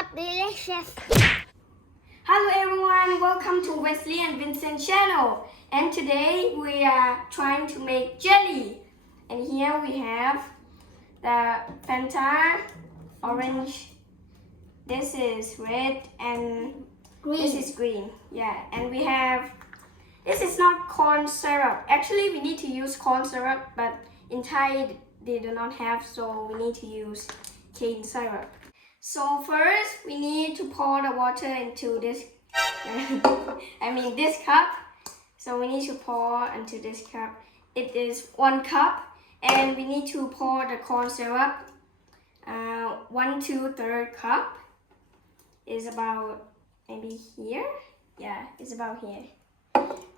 but delicious. Hello everyone, welcome to Wesley and Vincent channel. And today we are trying to make jelly. And here we have the Fanta orange. This is red and Green. this is green. Yeah, and we have, this is not corn syrup. Actually we need to use corn syrup, but in Thai they do not have, so we need to use cane syrup. So first we need to pour the water into this this cup. So we need to pour into this cup. It is 1 cup, and we need to pour the corn syrup. 1 2/3 cup is about maybe here. Yeah, it's about here.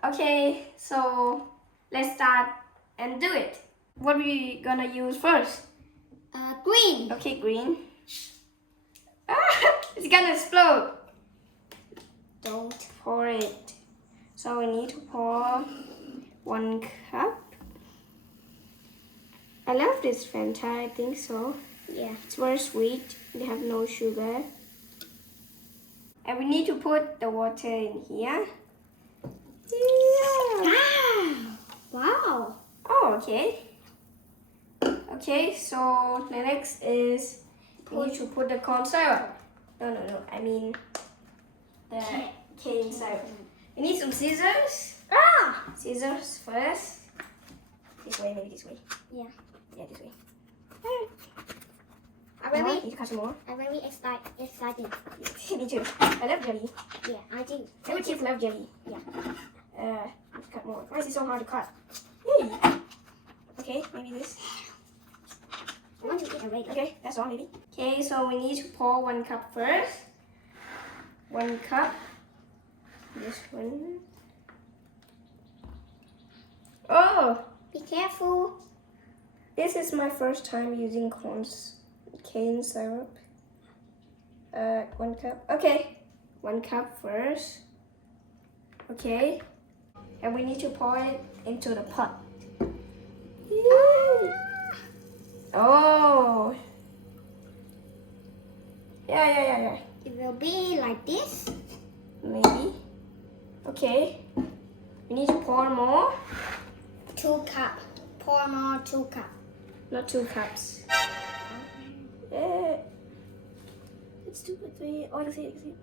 Okay, so let's start and do it. What are we gonna use first? Green. Okay, green. It's gonna explode. Don't pour it. So we need to pour 1 cup. I love this Fanta, I think so. Yeah, it's very sweet. They have no sugar. And we need to put the water in here. Yeah. Wow. Oh, okay. Okay, so the next is we need to put the corn syrup. No, I mean the cane syrup. We need some scissors. Scissors first. This way, maybe this way. Yeah. Yeah, this way. I'm Need to cut some more. very excited. Me too. I love jelly. Yeah, I do. Every kids love jelly. Yeah. Let's cut more. Why is it so hard to cut? Hey. Okay, maybe this. I want to eat already. Okay, that's all maybe. Okay, so we need to pour 1 cup first. 1 cup. This one. Oh, Be careful. this is my first time using cane syrup. 1 cup. Okay, 1 cup first. Okay, and we need to pour it into the pot. Oh. Yeah. It will be like this. Maybe. Okay. We need to pour more. 2 cup. Pour more 2 cup. Not 2 cups. Yeah. It's 2 or 3. Oh, I can see it.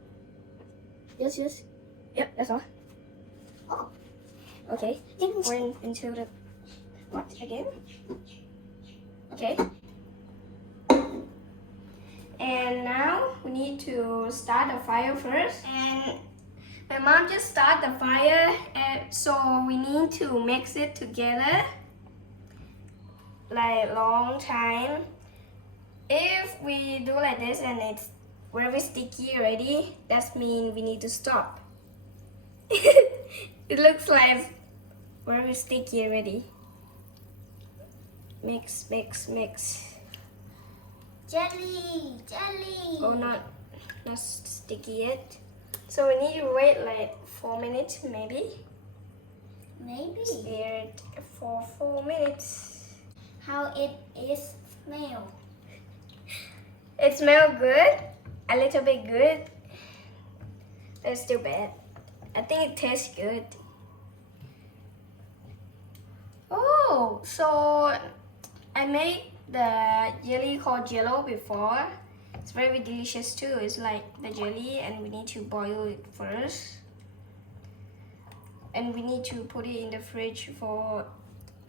Yes. Yep, that's all. Oh. Okay. Pour into the pot again. Okay. And now we need to start the fire first. And my mom just started the fire, and so we need to mix it together like long time. If we do like this and it's very sticky already, that means we need to stop. It looks like very sticky already. Mix. Jelly. Oh, not sticky yet. So we need to wait like 4 minutes maybe. Maybe. Stir it for 4 minutes. How it is smell? It smells good, a little bit good. It's still bad. I think it tastes good. Oh, so I made the jelly called Jello before. It's very delicious too. It's like the jelly, and we need to boil it first. And we need to put it in the fridge for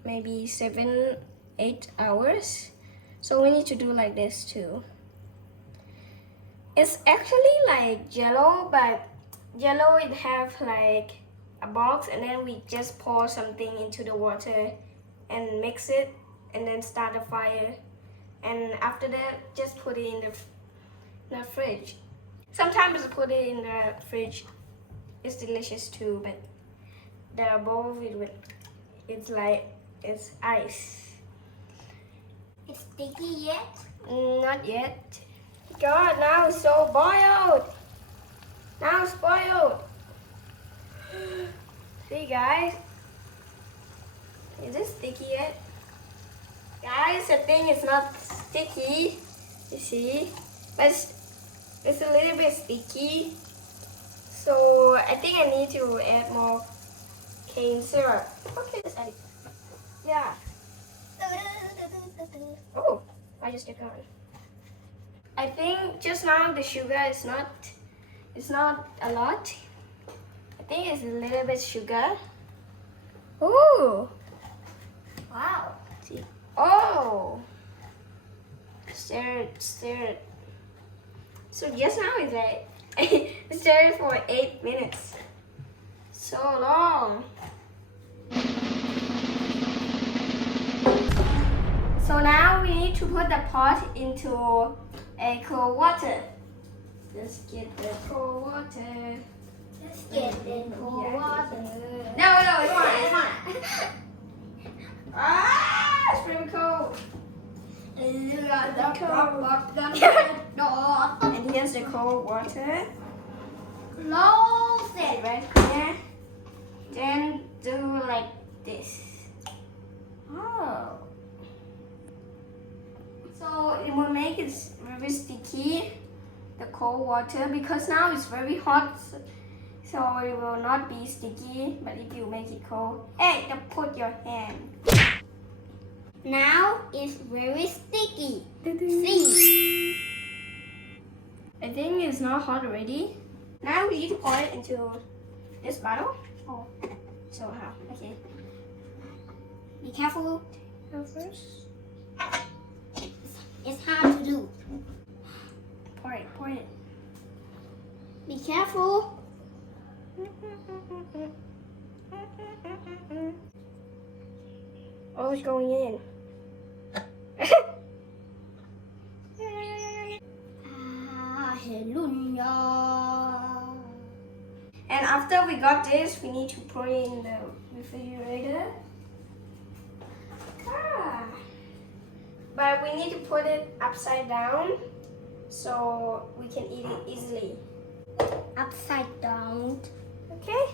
maybe 7-8 hours. So we need to do like this too. It's actually like Jello, but Jello it have like a box, and then we just pour something into the water and mix it, and then start the fire. And after that, just put it in the fridge. Sometimes put it in the fridge. It's delicious too, but the bowl it's ice. It's sticky yet? Not yet. God, now it's so boiled. Now it's boiled. See guys, is it sticky yet? Guys, I think it's not sticky. You see, but It's a little bit sticky. So I think I need to add more cane syrup. Okay, let's add it. Yeah. Oh, I just kept going. I think just now the sugar is not a lot. I think it's a little bit sugar. Oh, Wow. see. Oh, stir it. So just now it's like stir it for 8 minutes. So long. So now we need to put the pot into a cold water. Let's get the cold water. Let's get the cold water. No, it's fine. Ah, it's pretty cold. And here's the cold water. Close it. Right here. Then do like this. Oh. So it will make it very sticky, the cold water, because now it's very hot. So it will not be sticky, but if you make it cold, hey, don't put your hand. Now it's very sticky. See? I think it's not hot already. Now we need to pour it into this bottle. Oh, so how? Okay. Be careful. Go first. It's hard to do. Pour it. Be careful. Oh, it's going in. Hallelujah. And after we got this, we need to put it in the refrigerator. Ah. But we need to put it upside down so we can eat it easily. Upside down. Okay?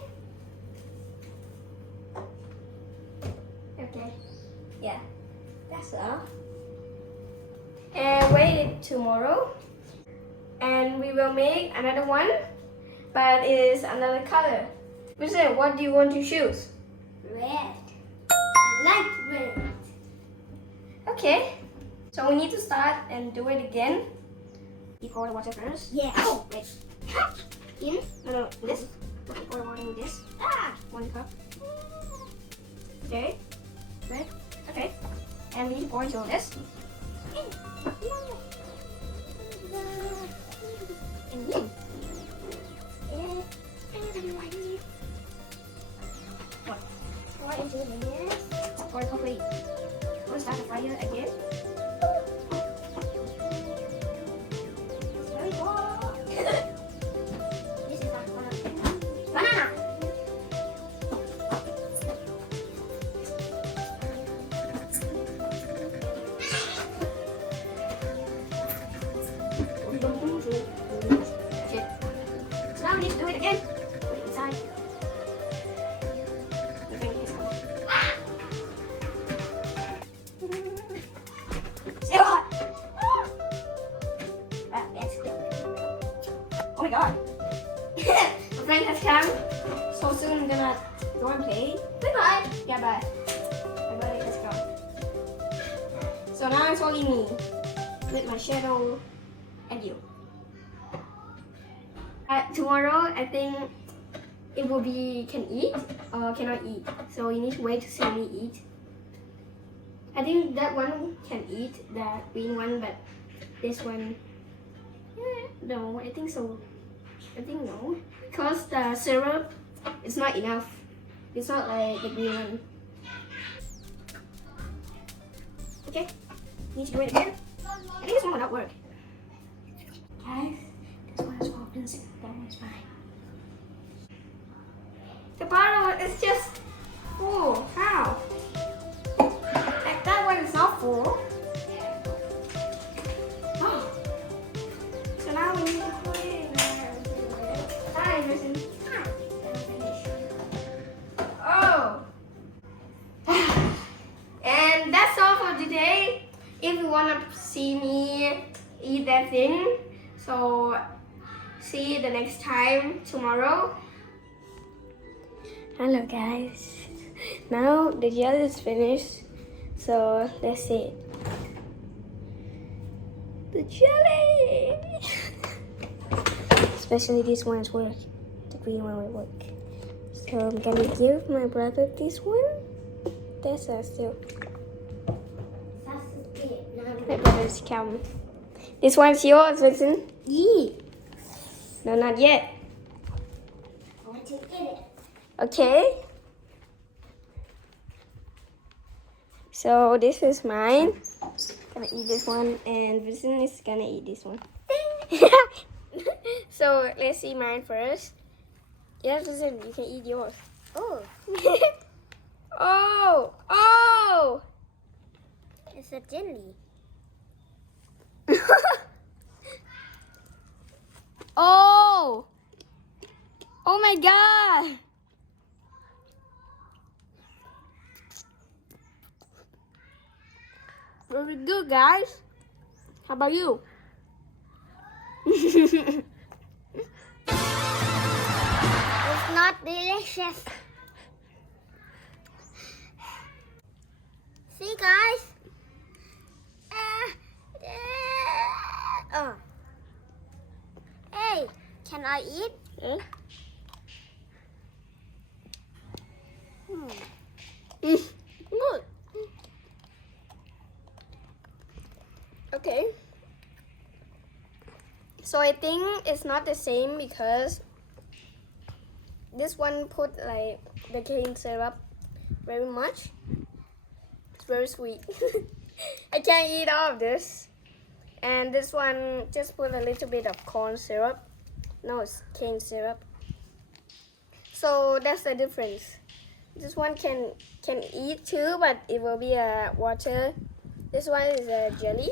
Okay. Yeah. That's all. And wait it tomorrow. And we will make another one, but it is another color. Mister, what do you want to choose? Red. I like red. Okay. So we need to start and do it again. You pour the water first. Yeah. Oh, wait. In. No, this. Pour water in this. Ah. 1 cup. Okay. Right. Okay. And we need to pour into this. And in. Pour into this. Pour it complete. We'll start the fire again. It's very hot. This is a banana. Okay. So now we need to do it again. Put it inside. The thing is still hot. Ah, that's good. Oh my god. My friend has come. So soon I'm gonna go and play. Goodbye. Yeah, bye. Bye, let's go. So now it's only me with my shadow and you. Tomorrow, I think it will be can eat or cannot eat. So you need to wait to see me eat. I think that one can eat, the green one, but this one, no, I think so. I think no, because the syrup is not enough. It's not like the green one. Okay, need to do it again. I think this one will not work. Guys, this one is open, that one's fine. The bottle is just full. How? Like that one is not full. Oh. So now we need to put it in there. Hi, listen. Oh. And that's all for today. If you want to see me eat that thing, so See you the next time tomorrow. Hello guys. Now the jelly is finished. So let's see it. The jelly! Especially this one's work. The green one will work. So I'm gonna give my brother this one. That's still. My brother's come. This one's yours, Vincent. Yeah. No, not yet. I want to get it. Okay. So this is mine. Gonna eat this one, and Vincent is gonna eat this one. So let's see mine first. Yes, Vincent, you can eat yours. Oh, Oh, oh! it's a jelly. Oh! Oh my god! Very good, guys. How about you? It's not delicious. See, guys. Oh. Hey, can I eat? Yeah. Good. Okay. So I think it's not the same because this one put like the cane syrup very much. It's very sweet. I can't eat all of this. And this one just put a little bit of corn syrup. No, it's cane syrup. So that's the difference. This one can eat too, but it will be a water. This one is a jelly.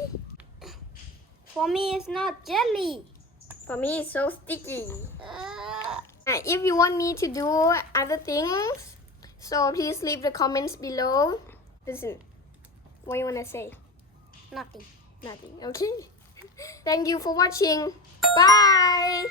For me, it's not jelly. For me, it's so sticky. If you want me to do other things, so please leave the comments below. Listen, what you wanna say? Nothing. Nothing. Okay. Thank you for watching. Bye.